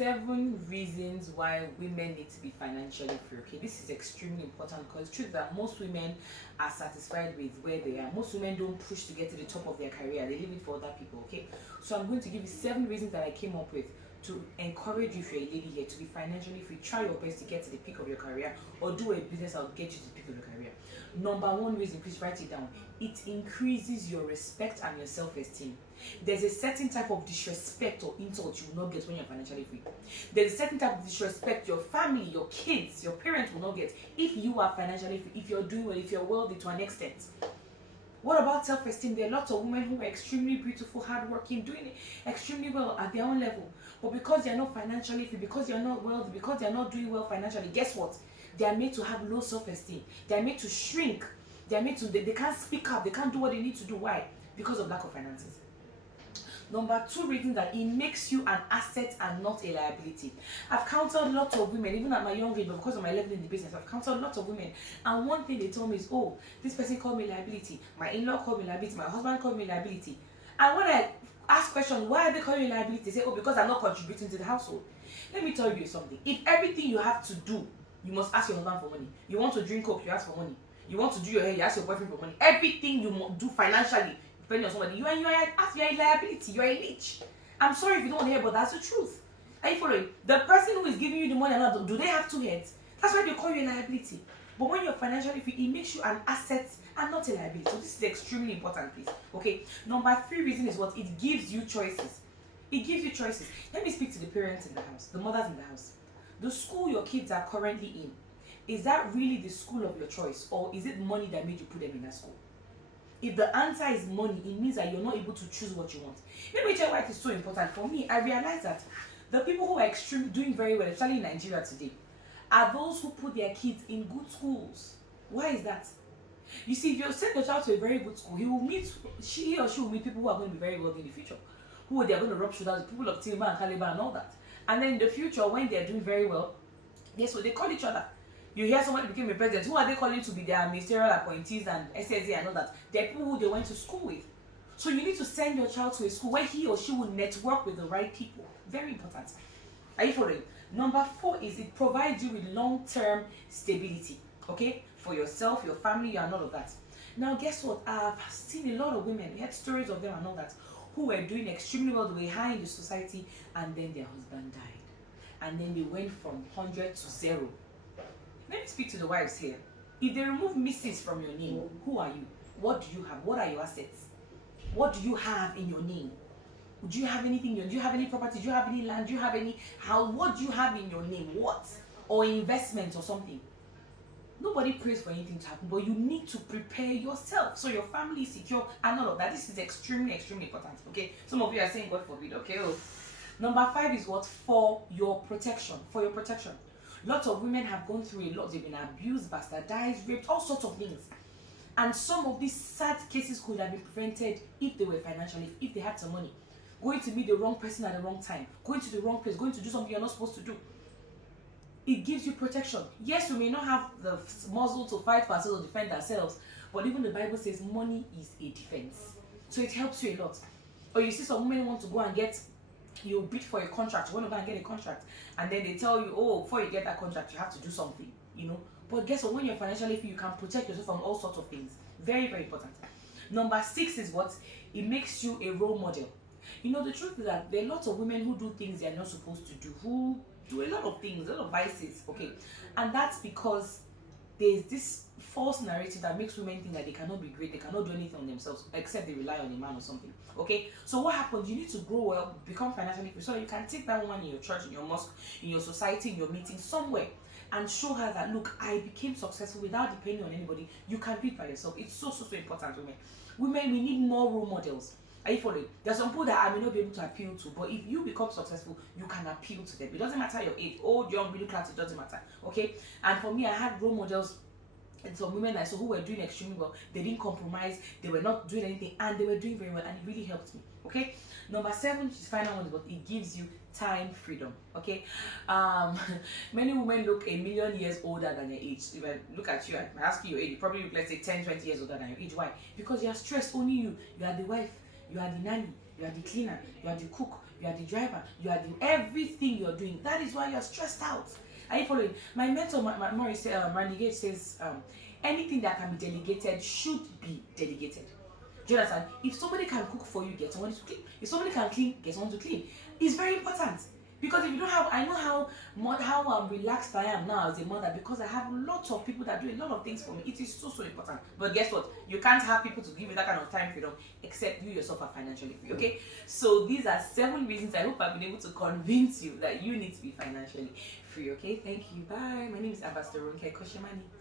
7 reasons why women need to be financially free. Okay, this is extremely important because it's true that most women are satisfied with where they are. Most women don't push to get to the top of their career, they leave it for other people. Okay, so I'm going to give you 7 reasons that I came up with to encourage you, if you're a lady here, to be financially free. Try your best to get to the peak of your career, or do a business that will get you to the peak of your career. Number 1 reason, please write it down. It increases your respect and your self-esteem. There's a certain type of disrespect or insult you will not get when you're financially free. There's a certain type of disrespect your family, your kids, your parents will not get if you are financially free, if you're doing well, if you're wealthy to an extent. What about self-esteem? There are lots of women who are extremely beautiful, hardworking, doing it extremely well at their own level. But because they're not financially free, because they're not wealthy, because they're not doing well financially, guess what? They are made to have low self-esteem. They are made to shrink. They are made to, they can't speak up. They can't do what they need to do. Why? Because of lack of finances. Number 2 reason, that it makes you an asset and not a liability. I've counseled lots of women, even at my young age, but because of my level in the business, I've counseled lots of women. And one thing they told me is, oh, this person called me liability. My in-law called me liability. My husband called me liability. And when I ask questions, why are they calling you liability? They say, oh, because I'm not contributing to the household. Let me tell you something. If everything you have to do, you must ask your husband for money. You want to drink coke, you ask for money. You want to do your hair, you ask your boyfriend for money. Everything you do financially, depending on somebody, you are a liability, you are a leech. I'm sorry if you don't want to hear, but that's the truth. Are you following? The person who is giving you the money, do they have 2 heads? That's why they call you a liability. But when you're financially free, it makes you an asset and not a liability. So this is extremely important, please. Okay. Number 3 reason is what? It gives you choices. It gives you choices. Let me speak to the parents in the house, the mothers in the house. The school your kids are currently in, is that really the school of your choice, or is it money that made you put them in that school? If the answer is money, it means that you're not able to choose what you want. Let me tell you why it is so important. For me, I realize that the people who are doing very well, especially in Nigeria today, are those who put their kids in good schools. Why is that? You see, if you send your child to a very good school, he or she will meet people who are going to be very wealthy in the future, who they are going to rub shoulders with, people of Tilma and Caliber and all that. And then in the future, when they're doing very well, guess what? They call each other. You hear somebody became a president, who are they calling to be their ministerial appointees and SSA and all that? They're people who they went to school with. So you need to send your child to a school where he or she will network with the right people. Very important. Are you following? Number 4 is it provides you with long-term stability. Okay? For yourself, your family, and all of that. Now guess what? I've seen a lot of women, we had stories of them and all that, who were doing extremely well, they were high in the society, and then their husband died. And then they went from 100 to 0. Let me speak to the wives here. If they remove Mrs. from your name, who are you? What do you have? What are your assets? What do you have in your name? Do you have anything? Do you have any property? Do you have any land? Do you have any house? What do you have in your name? What? Or investment or something? Nobody prays for anything to happen, but you need to prepare yourself so your family is secure and all of that. This is extremely, extremely important. Okay? Some of you are saying God forbid. Okay? Oh. Number 5 is what? For your protection. For your protection. Lots of women have gone through a lot. They've been abused, bastardized, raped, all sorts of things. And some of these sad cases could have been prevented if they were financially, if they had some money. Going to meet the wrong person at the wrong time. Going to the wrong place. Going to do something you're not supposed to do. It gives you protection. Yes, we may not have the muzzle to fight for ourselves or defend ourselves, but even the Bible says money is a defense. So it helps you a lot. Or you see some women want to go and get, you bid for a contract, you want to go and get a contract, and then they tell you, oh, before you get that contract, you have to do something, you know. But guess what? When you're financially free, you can protect yourself from all sorts of things. Very, very important. Number 6 is what? It makes you a role model. You know, the truth is that there are lots of women who do things they're not supposed to do, who do a lot of things, a lot of vices, okay? And that's because there's this false narrative that makes women think that they cannot be great, they cannot do anything on themselves, except they rely on a man or something, okay? So what happens? You need to grow well, become financially free, so you can take that woman in your church, in your mosque, in your society, in your meeting, somewhere, and show her that, look, I became successful without depending on anybody. You can do it by yourself. It's so, so, so important, women. Women, we need more role models. Are you following? There's some people that I may not be able to appeal to, but if you become successful, you can appeal to them. It doesn't matter your age, old, young, middle class, it doesn't matter, okay? And for me, I had role models and some women I saw who were doing extremely well. They didn't compromise, they were not doing anything, and they were doing very well, and it really helped me, okay? Number 7, which is final one, is what it gives you time freedom, okay? Many women look a million years older than their age. If I look at you, I ask you your age, you probably look, let's say, 10, 20 years older than your age. Why? Because you are stressed, only you. You are the wife, you are the nanny, you are the cleaner, you are the cook, you are the driver, you are the everything you're doing. That is why you're stressed out. Are you following? My mentor, Maurice Randy Gage says, anything that can be delegated should be delegated. Do you understand? If somebody can cook for you, get someone to clean. If somebody can clean, get someone to clean. It's very important. Because if you don't have, I know how relaxed I am now as a mother, because I have lots of people that do a lot of things for me. It is so important. But guess what? You can't have people to give you that kind of time freedom except you yourself are financially free. Okay? So these are 7 reasons I hope I've been able to convince you that you need to be financially free. Okay? Thank you. Bye. My name is Ambassador Ronke Kosemani.